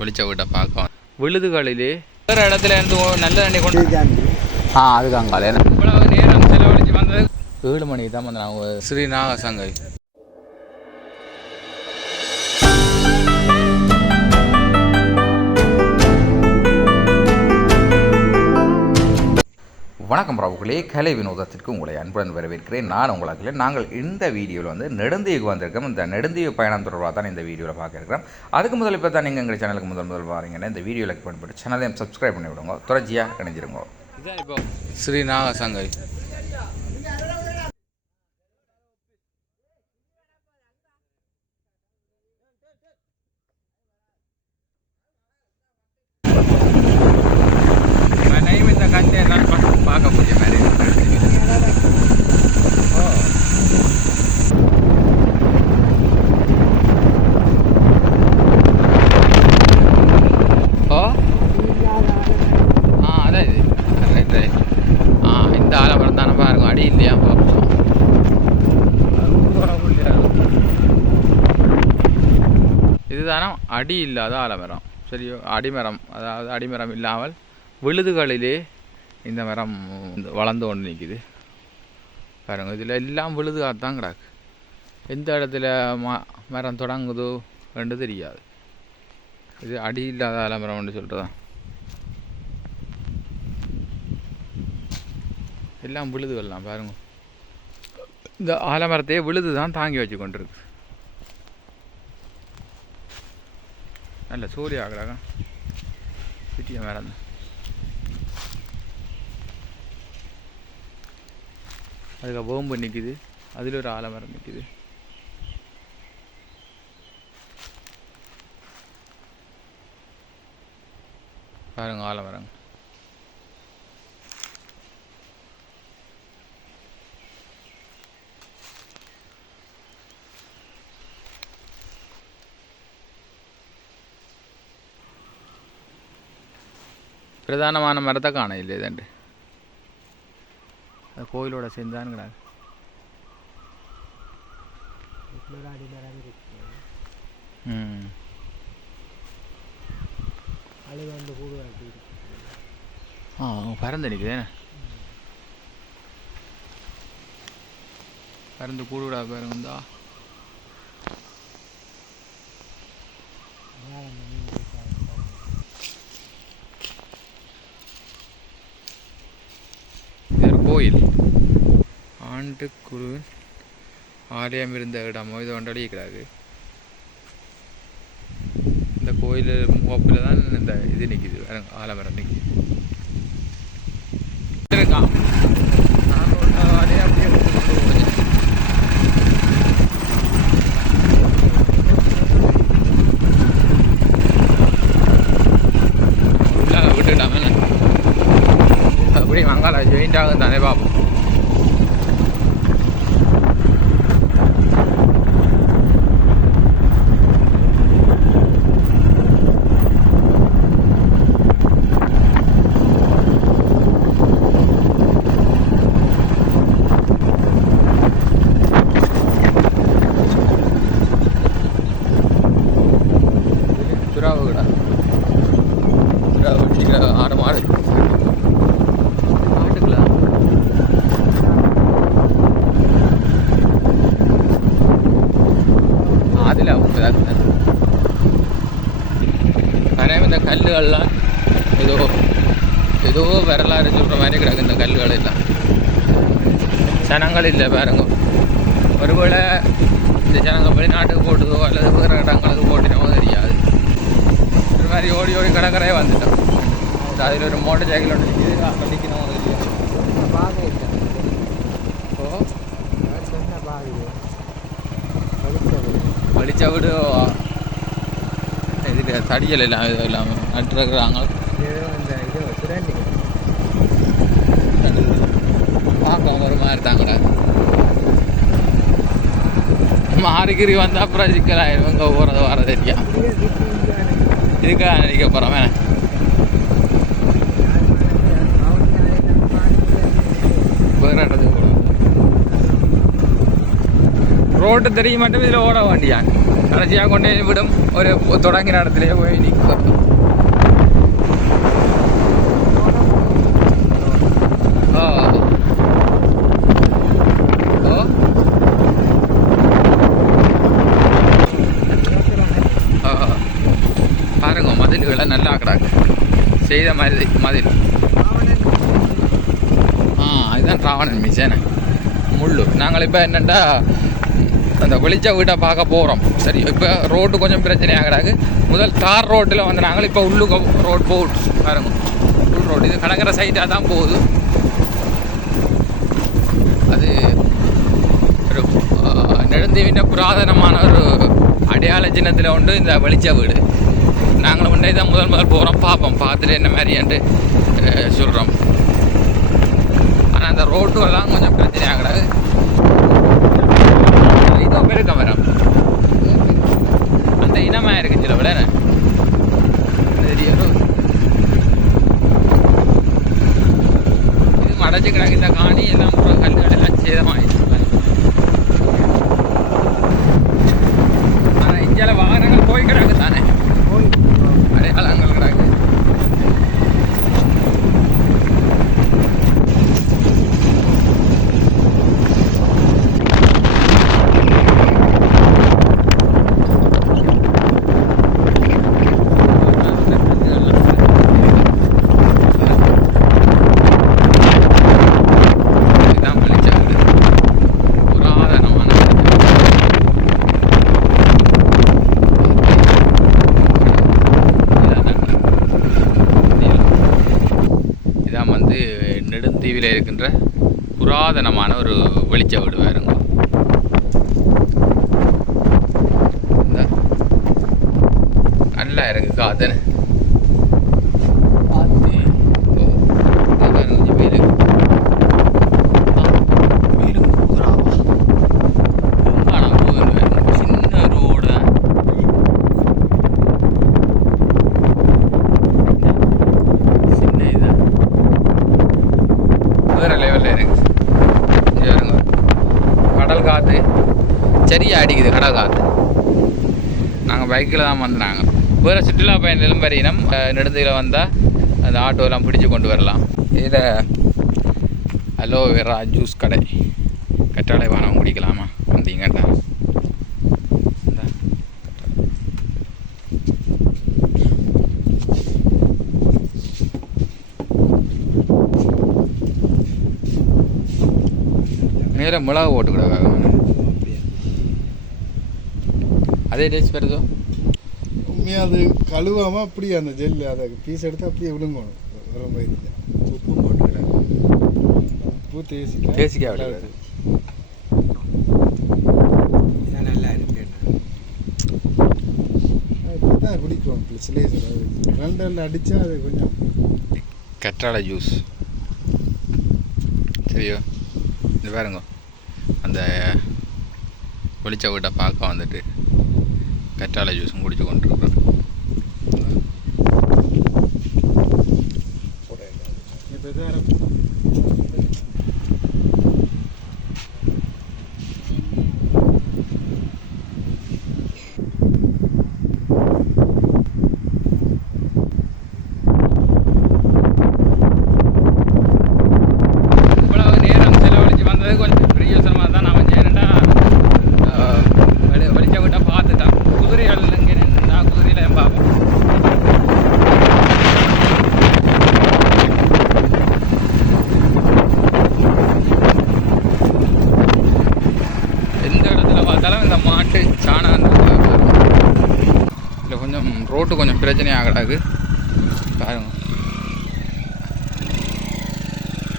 வெளிச்ச வீட்டை பார்க்க விழுதுகளிலே வேறு இடத்துல இருந்து நல்ல தண்ணி கொண்டு ஆ அதுக்கு அங்கால இவ்வளவு நேரம் செலவழிச்சு வந்தது. ஏழு மணிக்கு தான் வந்தேன். நான் ஸ்ரீ நாகசங்கை. வணக்கம் ராவுகளே கலை வினோதத்திற்கு உங்களை அன்புடன் வரவேற்கிறேன். நான் உங்களாக நாங்கள் இந்த வீடியோவில் வந்து நெடுந்தீவுக்கு வந்திருக்கோம். இந்த நெடுந்தீவு பயணம் தொடர்பாக தான் இந்த வீடியோவில் பார்க்க இருக்கிறோம். அதுக்கு முதல் இப்போ தான் நீங்கள் எங்கள் சேனலுக்கு முதல் முதல் பாருங்கன்னா இந்த வீடியோ லைக் பண்ணிவிட்டு சேனலையும் சப்ஸ்கிரைப் பண்ணி விடுங்க. தொடர்ச்சியாக இணைஞ்சிருங்க. இதான் இப்போ ஸ்ரீ நாகசங்கை மனைவி இந்த கண்டை எல்லாம் பா- பார்க்க முடிய மாதிரி ஓ ஓ ஆ அதான் இது ரைட் ரைட் ஆ இந்த ஆலமரம் தானே பாருங்க அடி இல்லையா பார்ப்போம் இதுதானே அடி இல்லாத ஆலமரம். சரியோ? அடிமரம் அதாவது அடிமரம் இல்லாமல் விழுதுகளிலே இந்த மரம் வளர்ந்து கொண்டு நிற்கிது பாருங்க இதில் எல்லாம் விழுதுகாக தான் கிடக்கு. எந்த இடத்துல ம மரம் தொடங்குதோ என்று தெரியாது. இது அடி இல்லாத ஆலமரம்னு சொல்லிட்டு தான் எல்லாம் விழுதுகள்லாம் பாருங்க. இந்த ஆலமரத்தையே விழுது தான் தாங்கி வச்சு கொண்டிருக்கு. நல்ல சூரிய ஆகலாக சிட்டிய மரம் அதுக்கு வேம்பு நிற்குது அதில் ஒரு ஆலமரம் நிற்குது பாருங்க ஆலமரம் பிரதானமான மரத்தை காண இல்லை இதாண்டு அது கோயிலோட சேர்ந்தானுங்கிறாங்க ம். ஆ பறந்து நிற்குது பறந்து கூடுடா பாருங்க இது ஒரு கோயில். ஆண்டுக்குழு ஆலயம் இருந்த இடமோ இது ஒன்று அழிக்கிறாரு இந்த கோயில் முகப்பில் தான் இந்த இது நிற்கிது ஆலமரம் நிற்கிது วินดาอื่นต่างได้บ่ ஜனங்கள் இல்லை பாருங்க ஒருவேளை இந்த ஜனங்க வெளிநாட்டுக்கு போட்டுதோ அல்லது வேறு இடங்களுக்கு போட்டினோ தெரியாது ஒரு மாதிரி ஓடி ஓடி கடற்கரையே வந்துட்டோம் அதில் ஒரு மோட்டர் சைக்கிள் ஒன்று நிற்கிது அங்கே நிற்கணும் தெரியும் ஓ வெளிச்ச வீடு இது தடியல் எல்லாம் இது எல்லாமே நட்டுருக்குறாங்க பார்க்க ஒரு மாதிரி தாங்கடா மாறிக்கிரி வந்தால் அப்புறம் சிக்கலாயிரும் இங்கே போகிறது வர தெரியா இதுக்காக நினைக்க போகிறோம் இடத்துக்கு ரோட்டு தெரிய மட்டும் இதில் ஓட வேண்டியான் கடைசியாக கொண்டு விடும். ஒரு தொடங்கின இடத்துலயே போய் நிற்கும் ஓ ஓ ஓ பாருங்க மதில்களை நல்லா கிடக்கு செய்த மாதிரி மதில் ஆ அதுதான் ராவணன் மிஷன் முள்ளு. நாங்கள் இப்போ என்னென்னா அந்த வெளிச்ச வீட்டை பார்க்க போகிறோம் சரி இப்போ ரோட்டு கொஞ்சம் பிரச்சனையாக ஆகிறாங்க முதல் தார் ரோட்டில் வந்து நாங்கள் இப்போ உள்ளுக்கு ரோட் போட்டு பாருங்க. உள் ரோடு இது கடற்கரை சைட்டாக தான் போகுது. அது ஒரு நெடுந்தீவின புராதனமான ஒரு அடையாள சின்னத்தில் உண்டு இந்த வெளிச்ச வீடு. நாங்களும் முன்னே தான் முதல் முதல் போகிறோம் பார்ப்போம். பார்த்துட்டு என்ன மாதிரியான்ட்டு சொல்கிறோம் ஆனால் அந்த ரோட்டுகள்லாம் கொஞ்சம் பிரச்சனையாக கிடக்கு இதோ பெருக்க வரும் அந்த இனமாக இருக்கு சில விட இது மடைச்சு கிடக்கு. இந்த காணி எல்லாம் பூரா கல்லுகள் எல்லாம் சேதமாயிடுச்சு. ஆனால் இந்தியால வாகனங்கள் போய் கிடக்கு தானே. அடையாளங்கள் கிடக்கு இதுதான் வெளிச்சாடு புராதனமான இதான் வந்து நெடுந்தீவில் இருக்கின்ற புராதனமான ஒரு வெளிச்ச வீடு வேறுங்க இந்தா. நல்லா இருக்கு காதல் ஓ, இங்க பாருங்க, கொஞ்சம் வெயில் சின்ன ரோடு சின்ன இதா வேற லெவலில் இருக்கு இங்க பாருங்க. கடல் காற்று சரியா அடிக்குது கடல் காற்று நாங்கள் பைக்கில் தான் வந்து வேறு சுற்றுலா பயணிகளும் வரையினம் நெடுந்தில் வந்தால் அந்த ஆட்டோலாம் பிடிச்சு கொண்டு வரலாம். இதில் அலோவேரா ஜூஸ் கடை. கற்றாழை பானம் குடிக்கலாமா? வந்தீங்கண்டா இந்தா. மேலே மிளகு போட்டுக்கூட அதே டேஸ்ட் வருதோ உண்மையாக அது கழுவாமல் அப்படியே அந்த ஜெல் அதை பீஸ் எடுத்து அப்படியே விழுங்கணும். வரும் வயிற்றுல உப்பும் போட்டுக்கிடாது உப்பு தேசிக்காய். தேசிக்காய் விடக்கூடாது. நல்லா இருக்கு. தான் குடிக்கும். சிலே ரெண்டில் அடித்தா அது கொஞ்சம் கற்றாழை ஜூஸ் சரியோ? இது பாருங்க. அந்த வெளிச்ச வீட்டை பார்க்க வந்துட்டு. கற்றாழை ஜூஸும் குடிச்சு கொண்டிருக்கிறோம் இப்போ இதாக இவ்வளவு நேரம் செலவழிச்சு வந்தது கொஞ்சம் பிரியோசனமாக தான் நான் கொஞ்சம் என்னடா வெளிச்ச வீட்டை பார்த்துட்டேன் குதிரைகள் இங்கே நின்று குதிரையில பார்ப்போம் எந்த இடத்துல பார்த்தாலும் இந்த மாட்டு சாணம் இல்லை கொஞ்சம் ரோட்டு கொஞ்சம் பிரச்சனையாக கிடக்கு பாருங்க.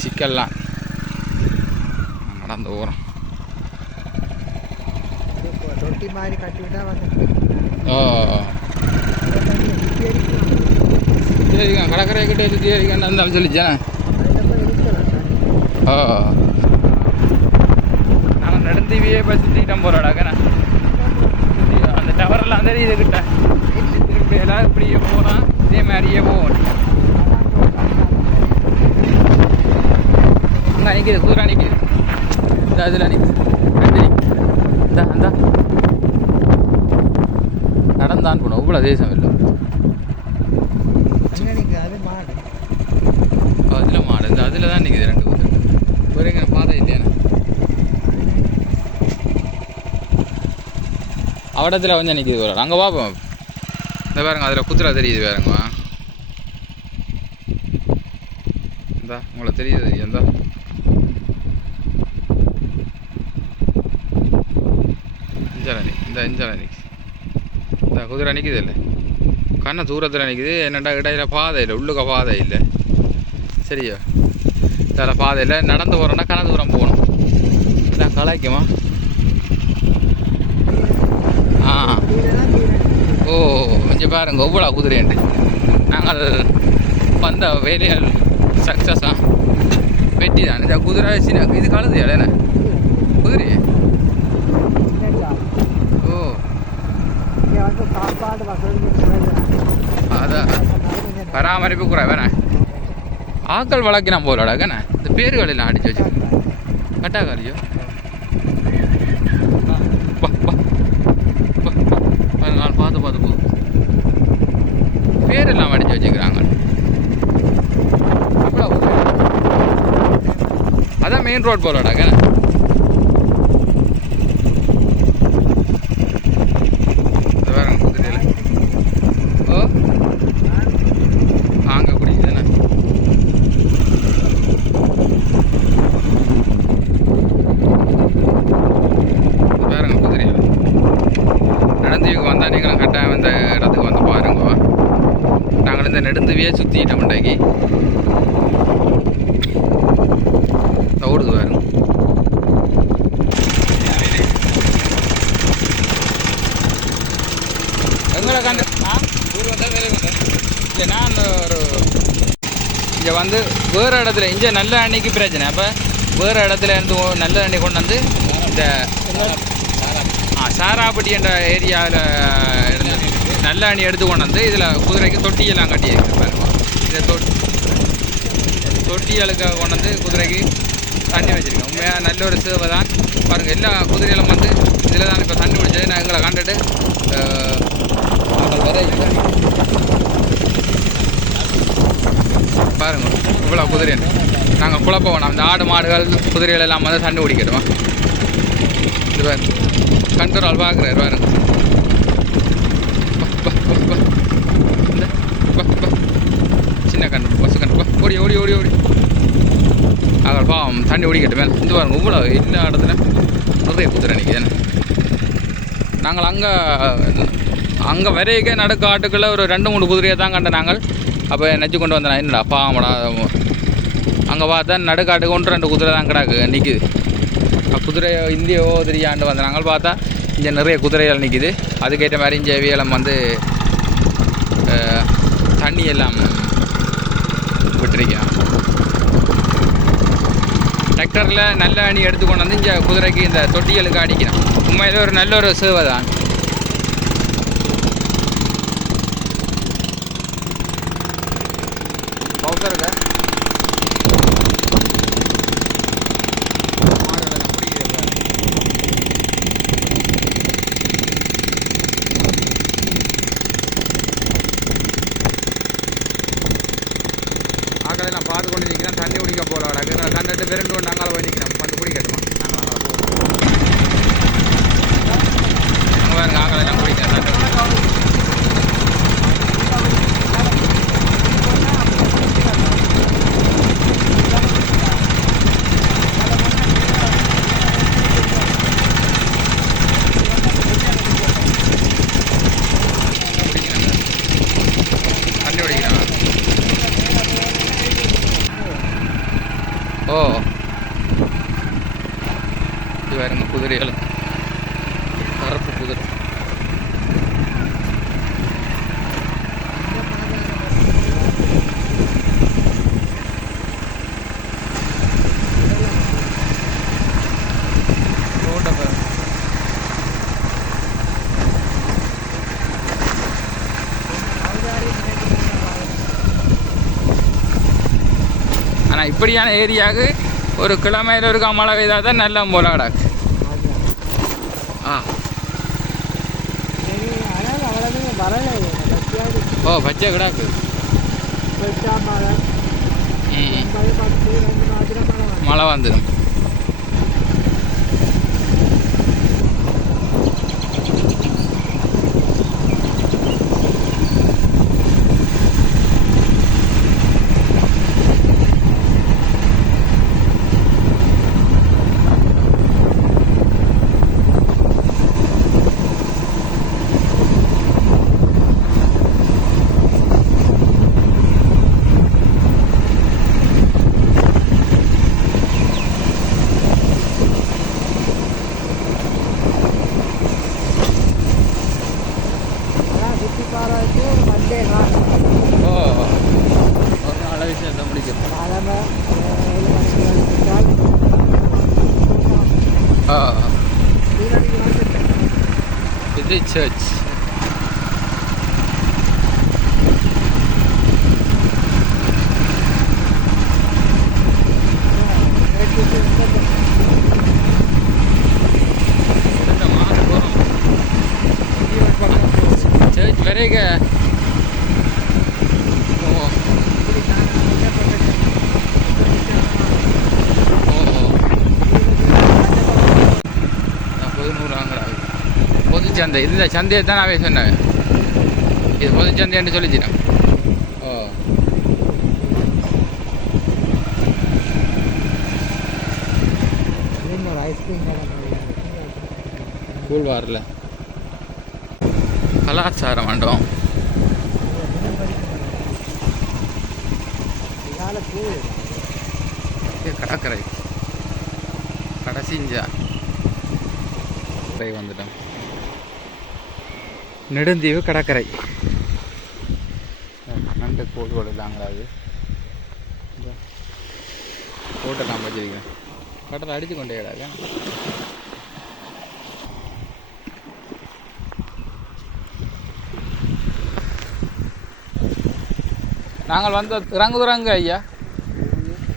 சிக்கல்லாம் நடந்து போகிறோம் வந்து ஓ. சரிங்க கடற்கரை கிட்டே சரிங்க இருந்தாலும் சொல்லிச்சேன் ஓ. நாங்கள் நடந்தீவியே இப்போ சுற்றிட்டோம் போகிறோடாக்கண்ணா அந்த டவரெல்லாம் தெரியுது கிட்ட. திருப்பி எல்லாம் இப்படியே போகலாம் இதே மாதிரியே போவோம் அங்கே நிற்கிது குதிரை நிற்கிது இந்த அதில் நிற்குது இந்த அந்த நடந்தான் போனோம் இவ்வளோ தேசம் இல்லை அண்ணனுக்கு அது மாடு அதில் மாடு இந்த அதில் தான் நிற்குது ரெண்டு குதிரை பாதை இல்லையானே அவடத்தில் கொஞ்சம் நிற்கிது ஒரு அங்கே பார்ப்போம் இந்த பாருங்க அதில் குதிரை தெரியுது பாருங்க இந்தா உங்களை தெரியுது தெரியும் இந்தா. இஞ்சலை இந்த இஞ்சலை நிற்குது இந்த குதிரை நிற்குது இல்லை? கண்ண தூரத்தில் நிற்குது என்னடா இடையில பாதை இல்லை உள்ளுக்க பாதை இல்லை. சரியா? இதில் பாதை இல்லை நடந்து போகிறோன்னா கண்ண தூரம் போகணும். இதான் கலாய்க்குமா? ஆ. ஓ. கொஞ்சம் பாருங்க எவ்வளோ குதிரைண்டு நாங்கள் வந்த வேலையால் சக்ஸஸாக வெட்டி தான் இந்த குதிரை சின்ன இது கழுது என்ன? குதிரை? ஓ. அதான். பராமரிப்பு குறை வேணா ஆக்கள் வளர்க்கினா போலடா கண்ணா இந்த பேர்கள் எல்லாம் அடிச்சு வச்சு கட்டாக்காலியோ வா வா வா பாருங்க, ஆள் பார்த்து பார்த்து போ பேரெல்லாம் அடிச்சு வச்சுக்கிறாங்க. இவ்வளவு அதான் மெயின் ரோட் போலடா கண்ணா இந்த பாருங்க குதிரையில் ஓ அங்கே குடிக்குதுண்ணே பாருங்க குதிரையில் நெடுந்தீவுக்கு வந்தால் நீங்களும் கட்டாயம் இந்த இடத்துக்கு வந்து பாருங்க நாங்கள் இந்த நெடுந்தீவியே சுற்றிட்டோம் இன்றைக்கு இந்த ஓடுது பாருங்க எங்களை கண்டு ஆ இல்லை நான் ஒரு இங்கே வந்து வேறு இடத்துல இங்கே நல்ல அன்னைக்கு பிரச்சனை. அப்போ வேறு இடத்துல இருந்து நல்ல அண்ணி கொண்டு வந்து இந்த ஆ சாராப்பட்டி என்ற ஏரியாவில் இருந்து நல்ல அணி எடுத்து கொண்டு வந்து இதில் குதிரைக்கு தொட்டியெல்லாம் கட்டி பாருங்க. இதை தொட்டி தொட்டியலுக்காக கொண்டு வந்து குதிரைக்கு தண்ணி வச்சுருக்கேன். உண்மையாக நல்ல ஒரு சேவை தான். பாருங்கள் எல்லா குதிரைகளும் வந்து இதில் தான் இப்போ தண்ணி பிடிச்சது நான் எங்களை கண்டுட்டு வர பாருங்க. இவ்வளோ குதிரை நாங்கள் குழப்ப வேணாம். இந்த ஆடு மாடுகள் குதிரைகள் எல்லாம் வந்து தண்ணி குடிக்கட்டுமா இது பாருங்க. கண்டோரால் பார்க்குறாரு பாருங்க. சின்ன கண்டு பசு கண்டு ஓடி ஓடி ஓடி ஓடி. ஆக பாவம் தண்ணி குடிக்கட்டுமே இந்த பாருங்க இவ்வளோ எல்லா இடத்துல நிறைய குதிரை நிற்குது நாங்கள் அங்கே அங்கே வரைக்க நடுக்க ஆட்டுக்குள்ளே ஒரு ரெண்டு மூணு குதிரையை தான் கண்ட நாங்கள் அப்போ நெச்சு கொண்டு வந்தேன் என்னடா பாவடா அங்கே பார்த்தா நடுக்காட்டுக்கு ஒன்று ரெண்டு குதிரை தான் கிடக்கு நிற்குது குதிரை இந்தியோ திரியாண்டு வந்த நாங்கள் பார்த்தா இங்கே நிறைய குதிரைகள் நிற்குது அதுக்கேற்ற மாதிரி இங்கே வியலம் வந்து தண்ணி எல்லாம் விட்டுருக்கான். டிராக்டரில் நல்ல அணி எடுத்து கொண்டு வந்து இங்கே குதிரைக்கு இந்த தொட்டிகளுக்கு அடிக்கிறான். உண்மையிலே ஒரு நல்ல ஒரு சேவை தான் பவுசருங்க ஆக்களை நான் பார்த்து கொண்டு நிற்கிறேன் தண்ணி குடிக்க போகல எங்களை கண்டுட்டு விரண்டு கொண்டு அங்கால போய் நிற்கிறேன் வந்து குடிக்கட்டுமா நாங்கள் அங்கே போவோம் அங்கே பாருங்க ஆக்களை நான் குடிக்கிறேன் தண்ணி குடிக்கிறேன் தண்ணி குடிக்கிறேன் ஓ இது பாருங்க குதிரைகள் கருப்பு குதிரை ரோட்டை பாருங்க ஆனால் இப்படியான ஏரியாவுக்கு ஒரு கிழமையில் இருக்க மழை பெய்தால் தான் நல்ல போல கிடக்கு ஆ. ஓ பச்சை கிடாக்கு. மழை. வந்துடும் The church. சந்தை. இந்த சந்தையை தான் நான் சொன்னேன் இது பொது சந்தைன்னு சொல்லிச்சிட்டேன் ஓ. இன்னொரு கூழ் வரல கலாச்சார மண்டபம். கடற்கரை. கடைசிஞ்சா வந்துட்டோம். நெடுந்தீவு கடற்கரை. நண்டு கோழி விடலாங்கிறாது போட்டெல்லாம் வச்சிருக்கேன். கடலை அடித்து கொண்டே கிடாது நாங்கள் வந்த இறங்கு இறங்கு ஐயா.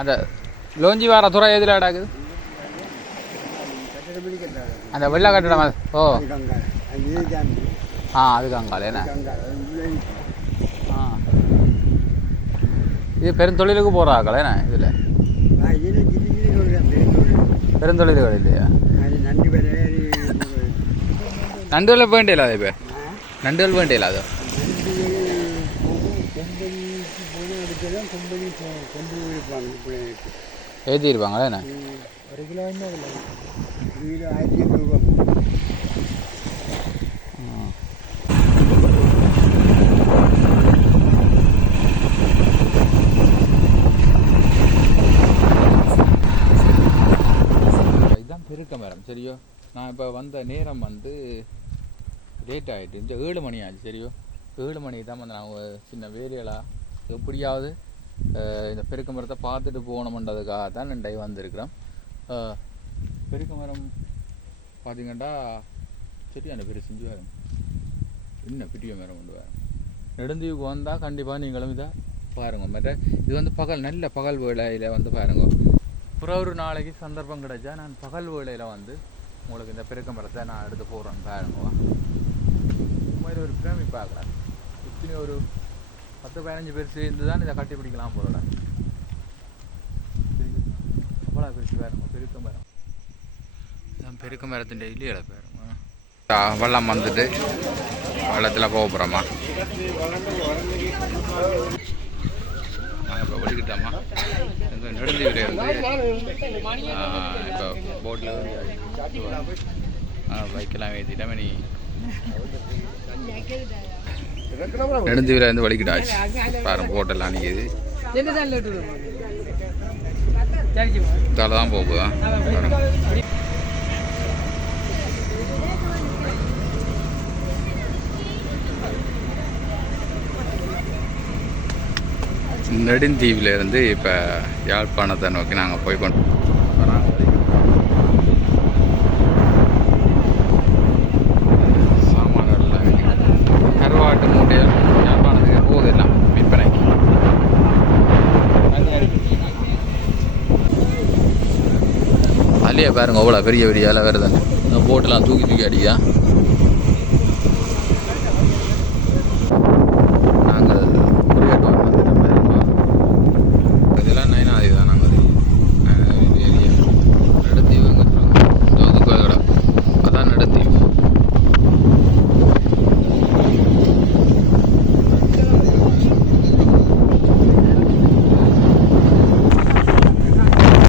அந்த லோஞ்சி வார துறை எதில் அடாக்குது அந்த வெள்ளை கட்டிடம் அது. ஓ. ஆ அதுக்கு அங்கால என்ன? ஆ. இது பெருந்தொழிலுக்கு போகிறாக்கள் என்ன இதில்? பெருந்தொழில்கள் இல்லையா நண்டுகள் வேண்டியல அது இப்போ நண்டுகள் வேண்டியல அது எழுதியிருப்பாங்களே என்ன? ஒரு கிலோ ஆயிரத்தி எட்நூறு ரூபா ஆ. இதுதான் பெருக்க மரம் சரியோ நான் இப்போ வந்த நேரம் வந்து லேட் ஆகிட்டு இந்த ஏழு மணி ஆச்சு சரியோ ஏழு மணிக்கு தான் வந்து நான் சின்ன வேரியலாக எப்படியாவது இந்த பெருக்க மரத்தை பார்த்துட்டு போகணுமன்றதுக்காக தான் நான் டை வந்திருக்கிறேன் பெருக்க மரம் பார்த்தீங்கன்னா சரியான பேர் செஞ்சு வரும் இன்னும் பெரிய மரம் கொண்டு வரும் நெடுந்தீவுக்கு வந்தால் கண்டிப்பாக நீங்களும் இதை பாருங்க. மற்ற இது வந்து பகல் நல்ல பகல் வேளையில் வந்து பாருங்க. ஒரு நாளைக்கு சந்தர்ப்பம் கிடைச்சா நான் பகல் வேளையில் வந்து உங்களுக்கு இந்த பெருக்க மரத்தை நான் எடுத்து போடுறேன் பாருங்க. மாதிரி ஒரு பிரேமி பார்க்குறேன் இத்தனை ஒரு பத்து பதினஞ்சு பேர் சேர்ந்து தான் இதை கட்டி பிடிக்கலாம் போல அவ்வளோ பெருசு பாருங்க பெருக்க மரம் இதான் பெருக்க மரத்தின் இல்லையில பாருங்க. வெள்ளம் வந்துட்டு வெள்ளத்தில் போக போகிறோமா இப்போ வெளிக்கிட்டோமா இந்த நெடுந்தீவில் இருந்து இப்போ போட்டில் பைக்கெல்லாம் ஏற்றிட்டோம் நீ நெடுந்தீவில் இருந்து வலிக்கிட்டாச்சு பாருங்க போட்டெல்லாம் நிற்கிது இதால் தான் போகுதா நெடுந்தீவிலேருந்து இப்போ யாழ்ப்பாணத்தை நோக்கி நாங்கள் போய் கொண்டு வரோம். யாழ்ப்பாணத்துக்கு பாருங்க அவ்வளோ பெரிய பெரிய இலை வருதுன்னு அந்த போட்டெல்லாம் தூக்கி தூக்கி அடிக்கா